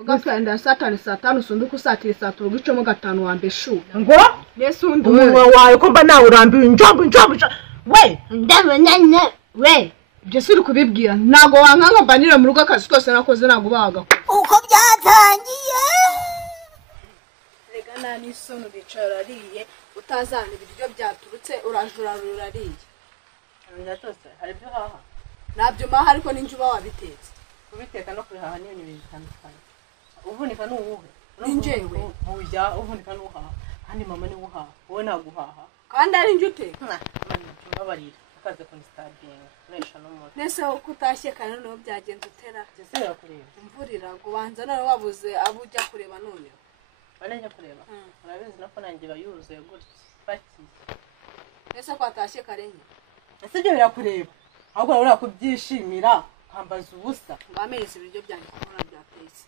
Ugapenda satani satanu sunduku satiri saturu gicomo gatanu wambeshu. Ngo? Nesundu Umunwa wawe ko mba nawe urambiwe njombo. We, ndabonanye we. Jesu uri kubibwira nago wankanga mbanira mu rugo akazi kose nakoze nago baga. Uko byatangiye. Rega nani sono bicarariye utazana ibiryo byaturutse urajurarura ariye. Ndatose hari byo haha. Nabyo maha ariko ninjuba wabitetse. Kubiteka no kurihaha ni ibintu bitandukanye. Uvunika n'uwuhe? Ninjewe. Uya uvunika n'uhaha. Kandi mama ni uhaha. Wowe naguhaha. Kandi ari njute. Mama cyubabarira. Akaze ku stadium. Nesha no moto. Nese ukutashye kana no byagenze utera. Jese yakureba. Imvurira gubanza none wabuze abujya kureba none. Banenya kureba. Urabizi nako nanjye bayuze gutya. Paki. Nese kwatashye karenye. Ese byo birakureba. Ahubwo ura kubyishimira kambaza ubusa. Ngamenyese ibiryo byanjye kubona byatetse.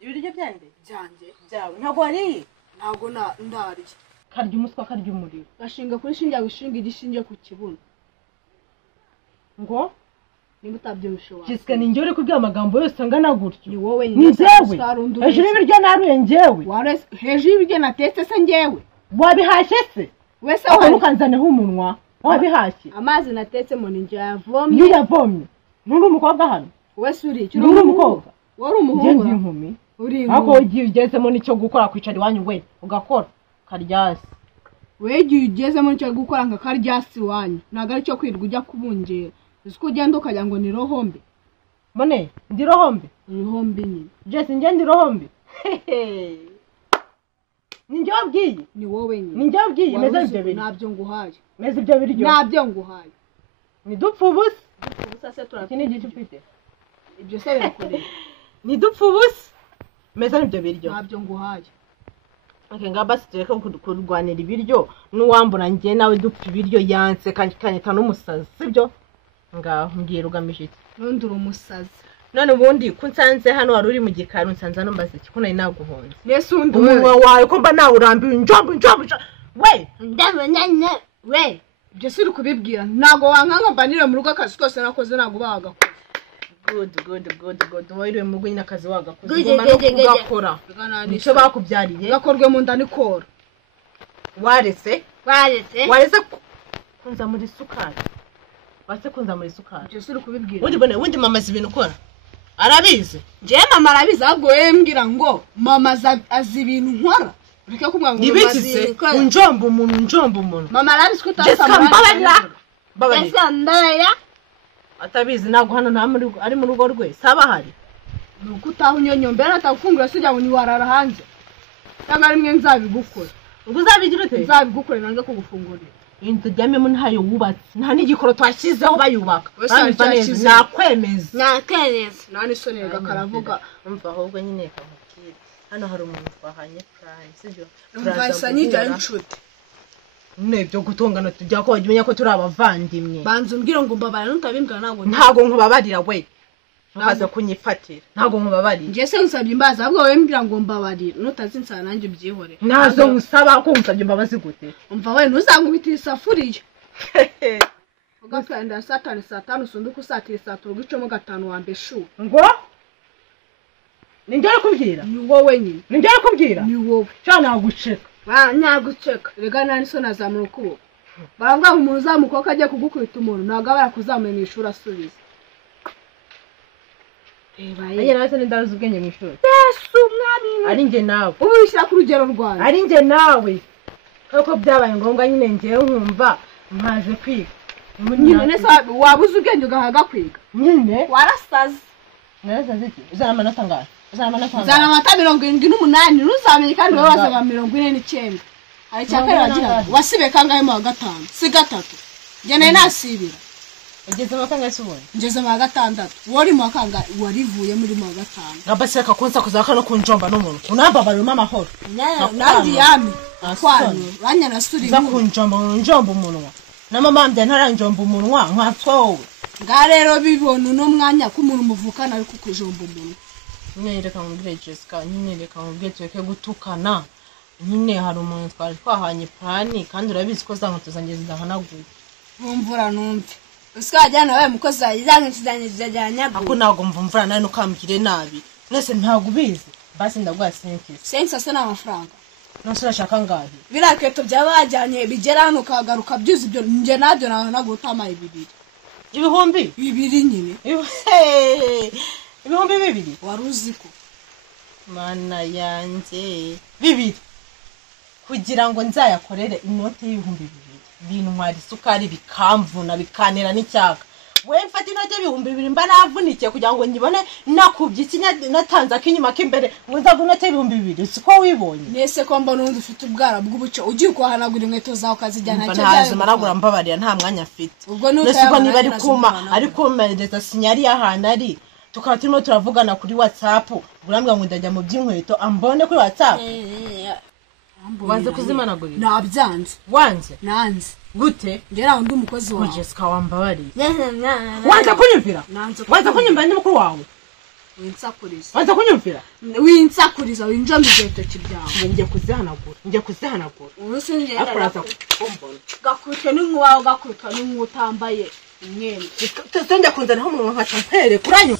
Ibiryo byande Byanjye byawe ntago ari ntago ndarye. Karya umuswa karya umuriro. Gashinga kuri shinge wishinga igishinge ku kibuno. Ngo Nimba utabyumvishe wawe. Jessica ni njye uri kubwira amagambo yose angana gutyo. Ni wowe Ni njyewe. Hejuru y'ibiryo naruye njyewe. Warese hejuru y'ibiryo natetse se njyewe. Wabihashye se? Wese Aho nukanzaneho umunwa. Wabihashye. Amazi natetse mu ninjye yavomye. Iyo yavomye. Nuri umukobwa hano. Wese uri iki? Nuri umukobwa. Wari umuhungu. Ngenzi inkumi. Uri Ako ugiye ugezemo nicyo gukora kwicara iwanyu we ugakora karyasi. Wegiye ugezemo nicyo gukora nka karyasi wanyu. Naga ari cyo kwirwa ujya kubungera. Uko ugenda ukajya ngo ni rohombe. Mone ndi rohombe. Rohombe nyine. Jesse ngende rohombe. Ninjye wabwiye. Ni wowe nyine. Ninjye wabwiye meze ibyo biryo. Nabyo nguhaye. Meze ibyo biryo. Nabyo nguhaye. Ni dupfa ubusa. Ubusa se Iki ni igice ufite. Ibyo se birakoreye. Ni dupfa ubusa. Meze ibyo biryo. Nabyo nguhaye. Okay, ngabasi tureka kurwanira ibiryo n'uwambura ngiye nawe dupfa ibiryo yanse kanyita n'umusazi sibyo? Ngaho mbwira ugamije iki? Nondura umusazi. None ubundi kunsanze hano wari uri mu gikari unsanza no mbaze iki ko nari naguhonze. Nese undi Umunwa wawe ko mba nawe urambiwe njombo. We, Ndabonanye we. Jesu uri kubibwira nago wankanga mbanira mu rugo akazi kose nakoze nago baga. Good. Wowe mu rugo nyine akazi wagakoze. Good, Ugomba no good, good. kugakora. Nicyo bakubyariye. Gakorwe mu nda nikora. Warese Waretse kunza muri sukari. Wase kunza muri sukari. Jesu uri kubibwira. Wundi mama azi ibintu ukora. Arabizi. Je mama arabizi ahubwo wembwira ngo mama azi ibintu nkora. Ureke kumwa ngo mama azi. Unjomba umuntu. Mama arabizi ko Jessica mbabarira. ndaya. Atabizi nago hano nta muri ari mu rugo rwe. Saba hari. Nuko utaho unyonyombera atakufungura sijya ngo ni warara hanze. Cyangwa rimwe nzabigukora. Ngo uzabigira ute? Nzabigukora nange kugufungurira. Inzu ryamemo ntayo wubatse. Nta n'igikoro twashyizeho bayubaka. Nakwemeza. Nakwemeza. Nani sonega karavuga. Umva ahubwo nyine kamukira. Hano hari umuntu twahanye prime sibyo? Umvasa nyijya inshuti. Nebyo gutongana tujya ko wajimenya ko turi abavandimwe. Banza umbwira ngo mbabara nutabimbwa ntago nkubabarira we. Nkaza kunyifatira. Ntago nkubabarira. Nje se nsabye imbaza ahubwo we mbwira ngo mbabarira nutazinsana nanjye byihore. Nazo ngusaba ko unsabye imbabazi gute. Umva we ntuzangubita isafuriye. Ugapenda satani satanu sunduku satiri saturu gicomo gatanu wambeshu. Ngo? Ninjye kubwira. Ni wowe nyine. Ninjye kubwira. Ni wowe. Cyana guceka. Nyaguceka. Rega nani so nazamura ukuboko. Baravuga umuntu uzamukoka ajya kugukubita umuntu ntago barakuzamuye mu ishuri asubiza. Aye nawe se ndaruzi ubwenge mu ishuri. Yesu mwami. Ari nge nawe. Ubishyira ku rugero rwawe. Ari nge nawe. Koko byabaye ngombwa nyine ngewe nkumva mpaje kwiga. Nyine nese wabuze ubwenge ugahaga kwiga. Nyine Warasaze. narasaze iki? Uzana amanota ngahe? Zana amata 78 nuzamenye kandi wowe wasaba 49. Ari cyakare wagira wasibe kangahe mu gatanu? Si gatatu. Gene nasibira. Ugeze mu kangahe subone? Ngeze mu gatandatu. Wori mu kangahe warivuye muri mu gatanu. Ngabaseka kunsa kuzaka no kunjomba n'umuntu. Unambabara mama horo. Nandi yami. Kwanyu banyana suri. Za kunjomba umunwa. Na mama mbye ntaranjomba umunwa nkatsowe. Nga rero bibona uno mwanya ko umuntu muvukana ari kukujomba umuntu. Nyine reka nkubwire Jessica, nyine reka nkubwire tureke gutukana. Nyine hari umuntu twari twahanye plani kandi urabizi ko zankuto zanjye zidahanaguye. Mvura numve. usikajyana wawe mukozi yajyanye kizanyije ajyanye ako nago mvumvura nani ukambwire nabi nese ntago ubizi basi ndagwa sense asa n'amafaranga nose urashaka ngahe biraketo byabajyanye bigera hano kagaruka byuzi ibyo nje nabyo nagutama ibihumbi nyine ibihumbi bibiri waruzi ko mana yanjye bibiri kugira ngo nzayakorere inote y'ibihumbi bibiri bintwara isukari bikamvuna bikanera n'icyaka we mfata inote y'ibihumbi bibiri mba navunikiye kugira ngo nyibone nakubye natanze akinyuma k'imbere ngo nzagu inote y'ibihumbi bibiri siko wibonye nese ko mbona undi ufite ubwara bw'ubuco ugiye kuhanagura inkweto zawe ukazijyana cyo byaje maragura mbabarira nta mwanya afite nese ubwo niba ari kumereza sinyari y'ahantu ari tukaba turimo turavugana kuri WhatsApp urambwa ngo ndajya mu by'inkweto ambone kuri WhatsApp wanze kuzimanagurira nabyanze nanze gute ngera undi umukozi wawe Jessica wambabari wanze kunyumvira ni mukuru wawe wanze kunyumvira winsakuriza winjira mu gito kibyawe ngiye kuzihanagura urusinge gakutwe n'inkuwawe gakutwa n'inkutambaye umwenda tende kunzana ho umuntu nkaca mpere kuranyu